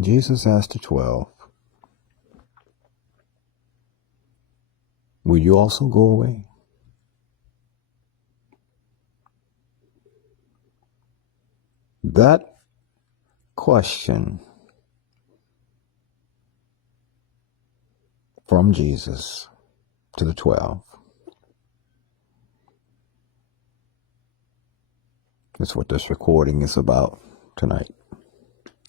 Jesus asked the 12, will you also go away? That question from Jesus to the 12 is what this recording is about tonight.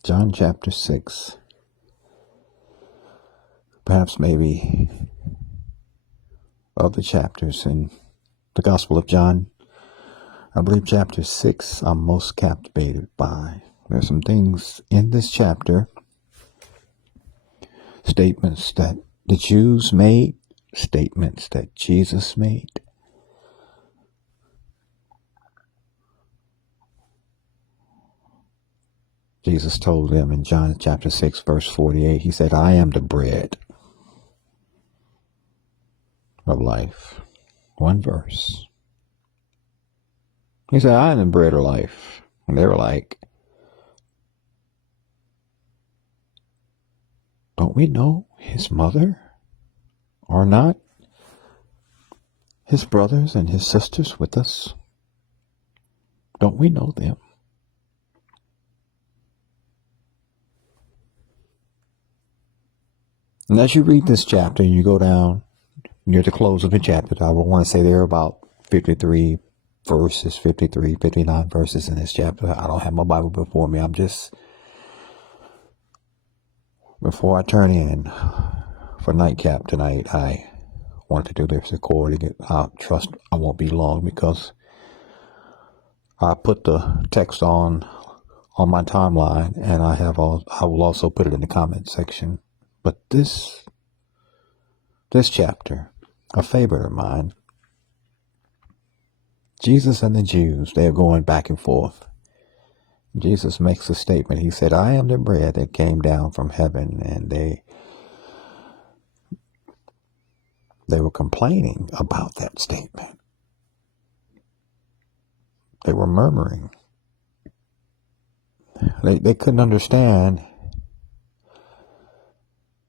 John chapter 6. Perhaps maybe of the chapters in the Gospel of John, I believe chapter 6 I'm most captivated by. There's some things in this chapter, statements that the Jews made, statements that Jesus made. Jesus told them in John chapter 6, verse 48, he said, I am the bread of life. One verse. He said, I am the bread of life. And they were like, don't we know his mother? Are not his brothers and his sisters with us? Don't we know them? And as you read this chapter, you go down near the close of the chapter. I would want to say there are about 53 verses, 53, 59 verses in this chapter. I don't have my Bible before me. I'm just, before I turn in for nightcap tonight, I want to do this recording. I trust I won't be long because I put the text on my timeline, and I will also put it in the comment section. But this chapter, a favorite of mine, Jesus and the Jews, they are going back and forth. Jesus makes a statement. He said, I am the bread that came down from heaven. And they were complaining about that statement. They were murmuring. They couldn't understand.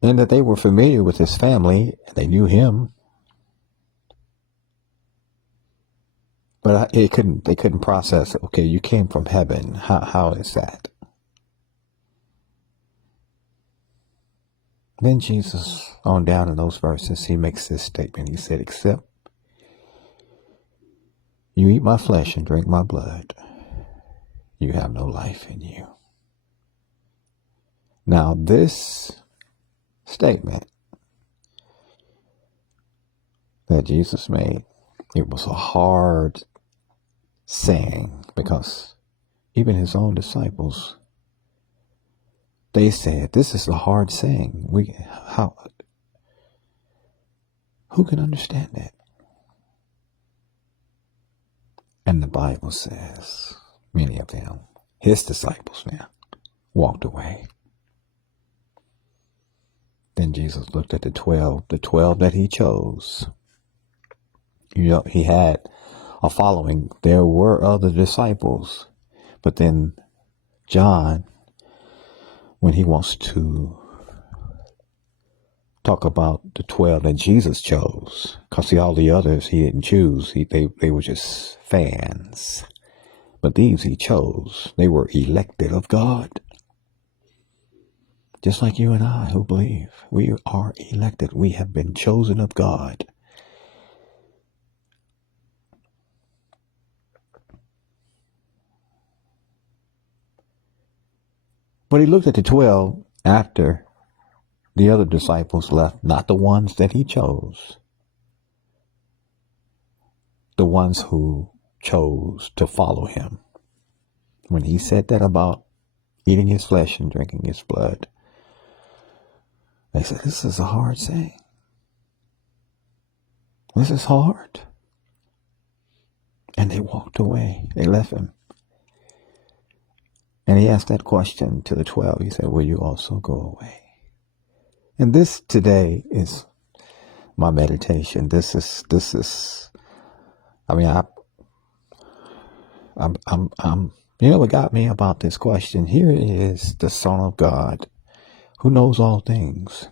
And that they were familiar with his family. They knew him. But they couldn't process it. Okay, you came from heaven. How is that? Then Jesus, on down in those verses, he makes this statement. He said, except you eat my flesh and drink my blood, you have no life in you. Now, this statement that Jesus made, it was a hard saying, because even his own disciples, they said, this is a hard saying. Who can understand it? And the Bible says, many of them, his disciples now, walked away. Then Jesus looked at the 12 that he chose. You know, he had a following. There were other disciples. But then John, when he wants to talk about the 12 that Jesus chose, because see, all the others he didn't choose. They were just fans. But these he chose. They were elected of God. Just like you and I who believe. We are elected. We have been chosen of God. But he looked at the 12 after the other disciples left, not the ones that he chose. The ones who chose to follow him. When he said that about eating his flesh and drinking his blood, they said, this is a hard saying. This is hard. And they walked away. They left him. And he asked that question to the 12. He said, will you also go away? And this today is my meditation. This is, I mean, I'm you know what got me about this question? Here is the Son of God who knows all things.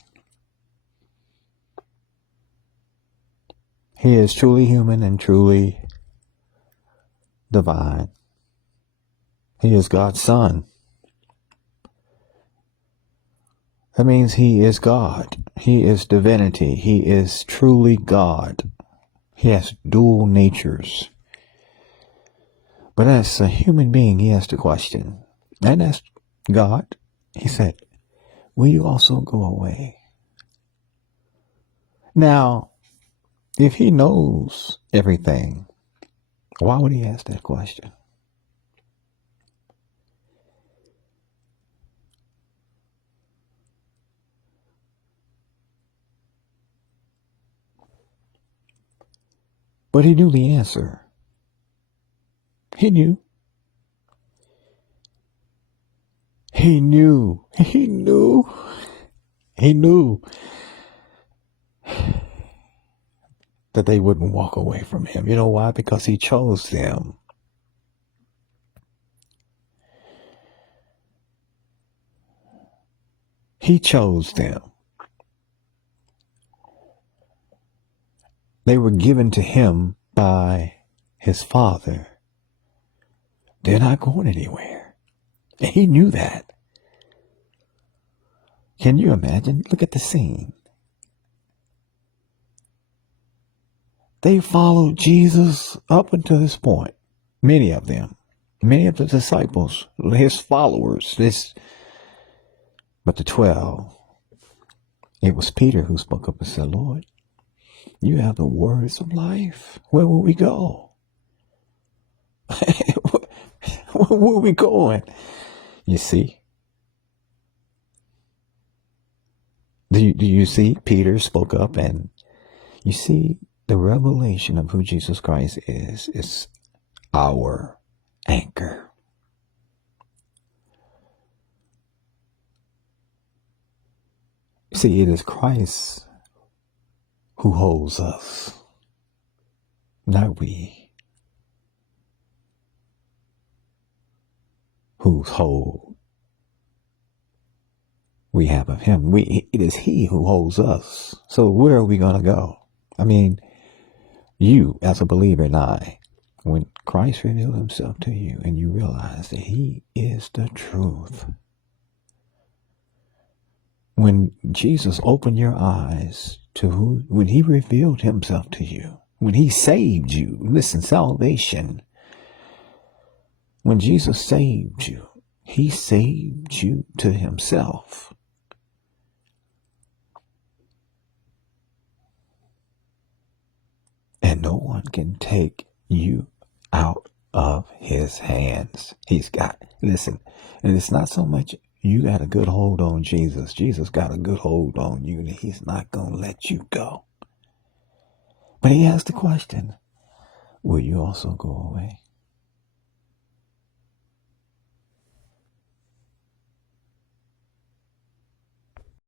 He is truly human and truly divine. He is God's Son. That means he is God. He is divinity. He is truly God. He has dual natures. But as a human being, he has to question. And as God, he said, will you also go away? Now, if he knows everything, why would he ask that question? But he knew the answer. He knew. He knew. He knew. He knew that they wouldn't walk away from him. You know why? Because he chose them. He chose them. They were given to him by his Father. They're not going anywhere. And he knew that. Can you imagine? Look at the scene. They followed Jesus up until this point. Many of them. Many of the disciples, his followers. But the 12, it was Peter who spoke up and said, Lord, you have the words of life. Where will we go? Where will we going? You see? Do you see? Peter spoke up, and you see the revelation of who Jesus Christ is our anchor. See, it is Christ who holds us, not we, whose hold we have of him. It is he who holds us. So where are we going to go? I mean, you as a believer and I, when Christ revealed himself to you and you realize that he is the truth, when Jesus opened your eyes to when he revealed himself to you, when he saved you, listen, salvation, when Jesus saved you, he saved you to himself. And no one can take you out of his hands. He's got, listen, and it's not so much you got a good hold on Jesus. Jesus got a good hold on you, and he's not going to let you go. But he asked the question, will you also go away?